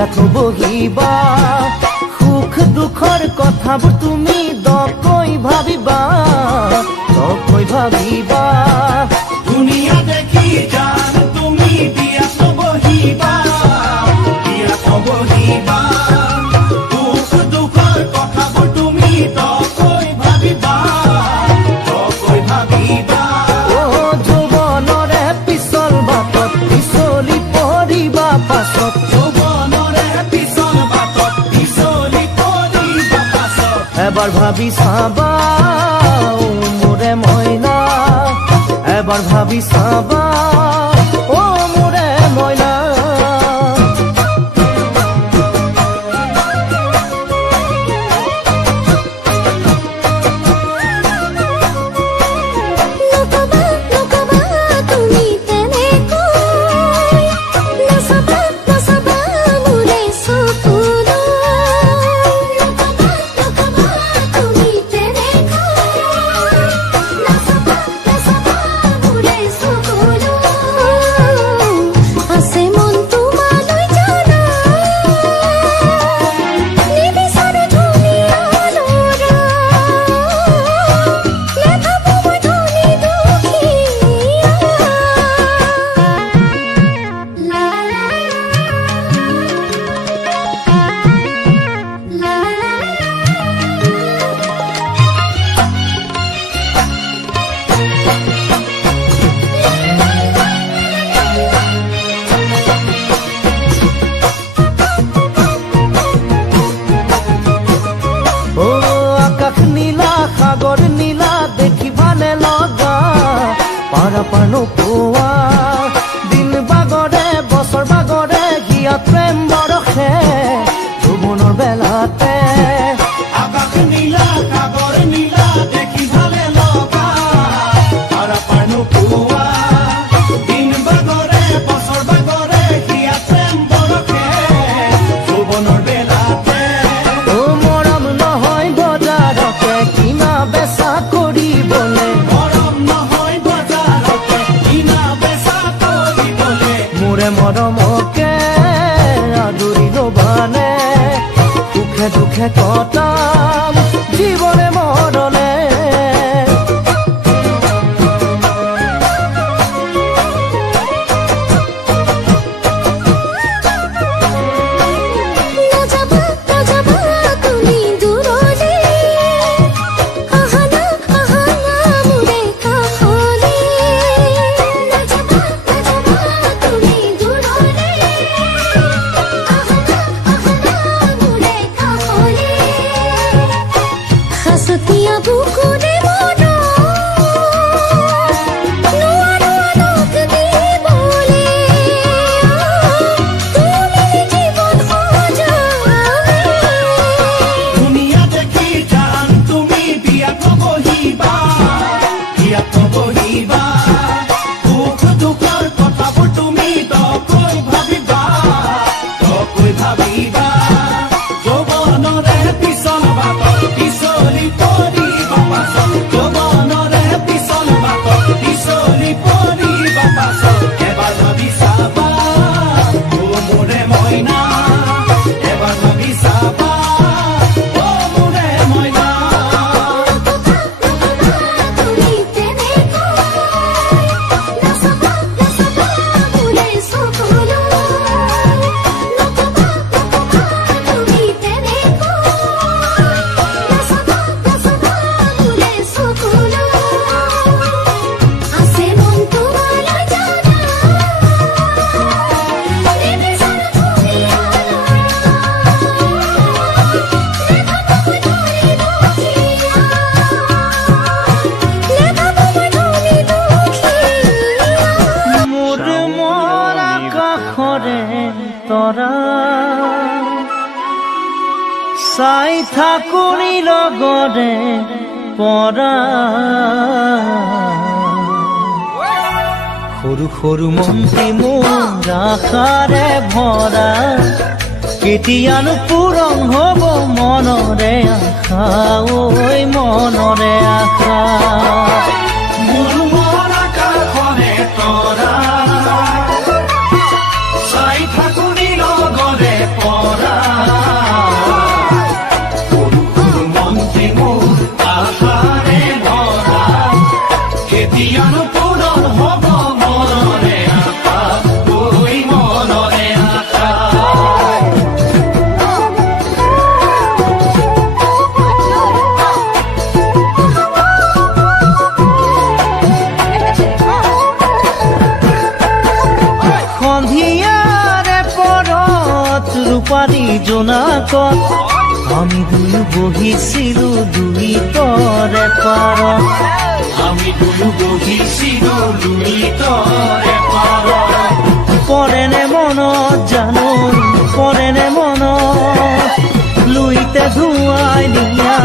বিয়াত বহিবা সুখ দুখৰ কথাবোৰ তুমি দকৈ ভাবিবা দুনিয়া দেখি জান তুমি বিয়াত বহিবা সুখ দুখৰ কথাবোৰ তুমি দকৈ ভাবিবা ও যৌৱনৰে পিছল বাটত পিছলি পৰিবা পাছত এবাৰ ভাবি চাবা ও মোৰে মইনা এবাৰ ভাবি চাবা ও মোৰে মইনা সাগৰ নীলা দেখিবানে লগা পাৰাপানো পোৱা দিন বাগৰে বছৰ বাগৰে হিয়াত প্ৰেম বৰষে যৌৱনৰ বেলাতে আকাশ নীলা সাগৰ নীলা দেখিবানে লগা পাৰাপানো পোৱা দিন বাগৰে বছৰ বাগৰে হিয়াত প্ৰেম বৰষে যৌৱনৰ বেলাতে মৰম নহয় বজাৰতে কিনা বেচা কৰিবলে মোৰে মৰমকে আদৰি লবানে সুখে দুখে কটাম জীৱনে মৰণে চাই থাকুনি লগৰে পৰা সৰু সৰু মন্ত্ৰী মোৰ আশাৰে ভৰা কেতিয়ানো পূৰণ হ'ব মনৰে আশা ঐ মনৰে আশা মোৰ মন আকাশৰে তৰা চাই থাকুনি লগৰে পৰা কেতিয়ানো পূৰণ হ'ব মনৰে আশা ঐ মনৰে আশা ৰূপালী জোনাকত আমি দুয়ো বহিছিলো দুই তৰে পাৰত আমি দুয়ো বহিছিলো দুই তৰে পাৰত পৰেনে মনত জানো পৰেনে মনত লুইতে ধুৱাই নিয়া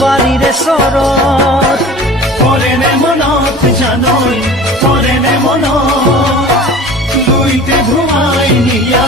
বাৰীৰে চৰত পৰেনে মনত জানো পৰেনে মনত লুইতে ধুৱাই নিয়া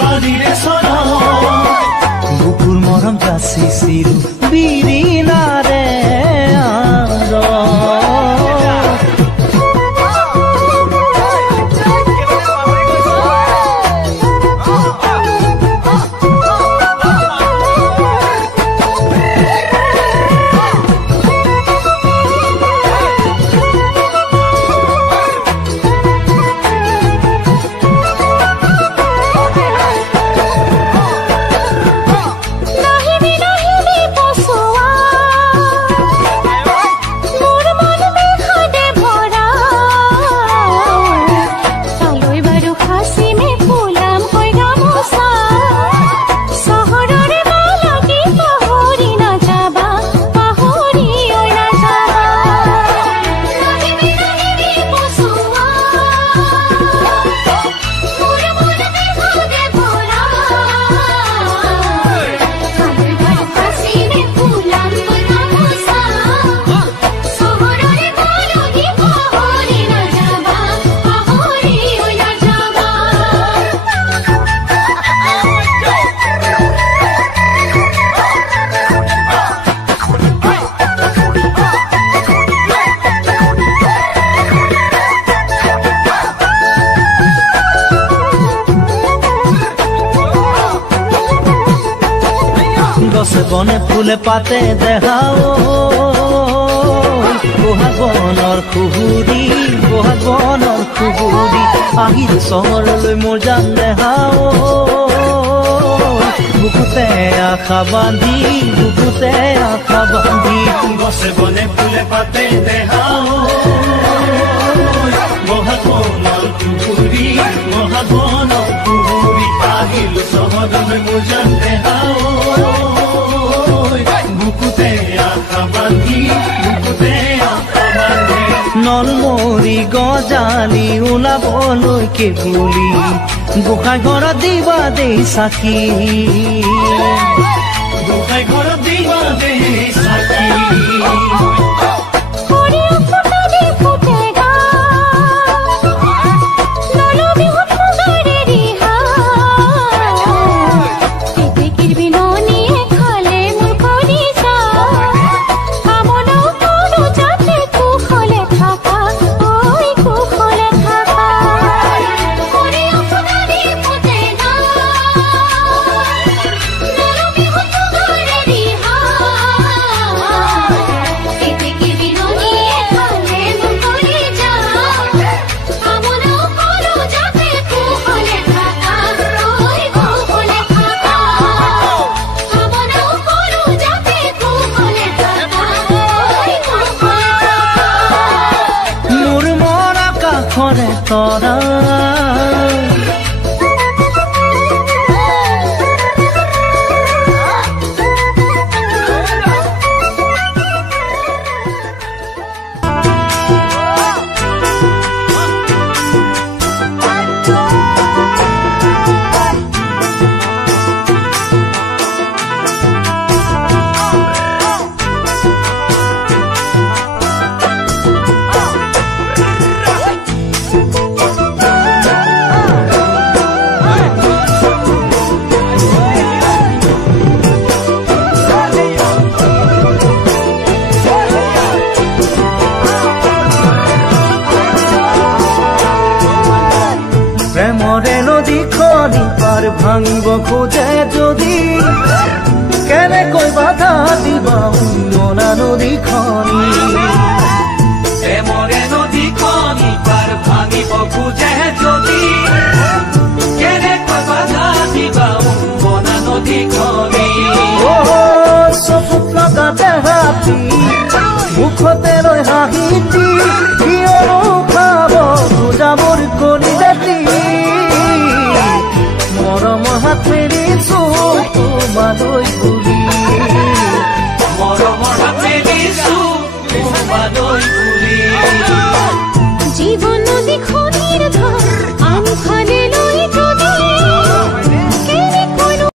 বাৰীৰে চৰত বুকুৰ মৰম যাচিছিলো বিৰিণাৰে বনে ফুলে পাতে দেখাও বহাগ বনৰ খুহুৰি বহাগ বনৰ খুহুৰি আহিল চহৰলৈ মোৰ জান দেখাও বুকুতে আশা বান্ধি বুকুতে আশা বান্ধি গছে বনে ফুলে পাতে দেখাও বহাগ বনৰ খুহুৰি বহাগ বনৰ খুহুৰি আহিল চহৰলৈ মোৰ জান দেখাও নলমৰি গজালি ওলাবলৈকে বুলি গোসাঁই ঘৰত দিবা দেই চাকি গোসাঁই ঘৰত দিবা দেই চাকি তৰা প্ৰেমৰে নদীখনি পাৰ ভাঙিব খোজে যদি কেনেকৈ বাধা দিবা উন্নয়না নদীখনি